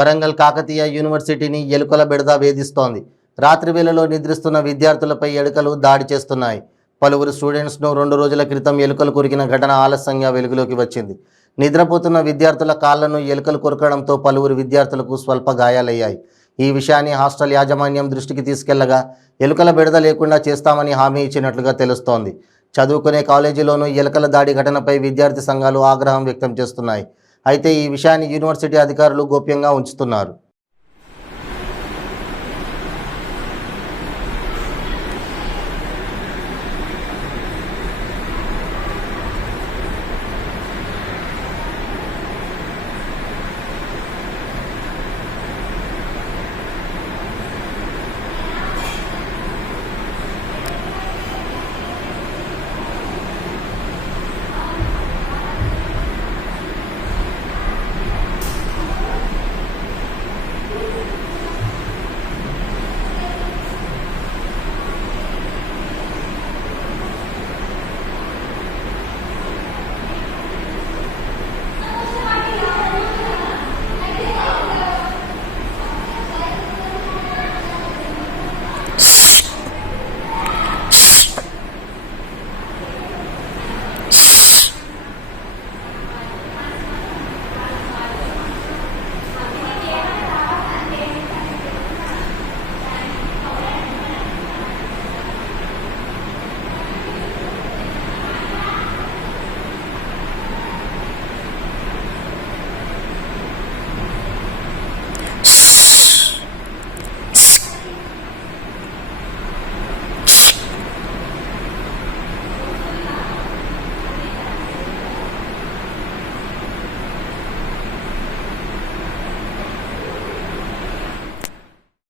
వరంగల్ కాకతీయ యూనివర్సిటీని ఎలుకల బెడద వేధిస్తోంది. రాత్రి వేళలో నిద్రిస్తున్న విద్యార్థులపై ఎలుకలు దాడి చేస్తున్నాయి. పలువురు స్టూడెంట్స్ను 2 రోజుల క్రితం ఎలుకలు కొరికిన ఘటన ఆలస్యంగా వెలుగులోకి వచ్చింది. నిద్రపోతున్న విద్యార్థుల కాళ్లను ఎలుకలు కొరకడంతో పలువురు విద్యార్థులకు స్వల్ప గాయాలయ్యాయి. ఈ విషయాన్ని హాస్టల్ యాజమాన్యం దృష్టికి తీసుకెళ్లగా ఎలుకల బెడద లేకుండా చేస్తామని హామీ ఇచ్చినట్లుగా తెలుస్తోంది. చదువుకునే కాలేజీలోనూ ఎలుకల దాడి ఘటనపై విద్యార్థి సంఘాలు ఆగ్రహం వ్యక్తం చేస్తున్నాయి. అయితే ఈ విషయాన్ని యూనివర్సిటీ అధికారులు గోప్యంగా ఉంచుతున్నారు.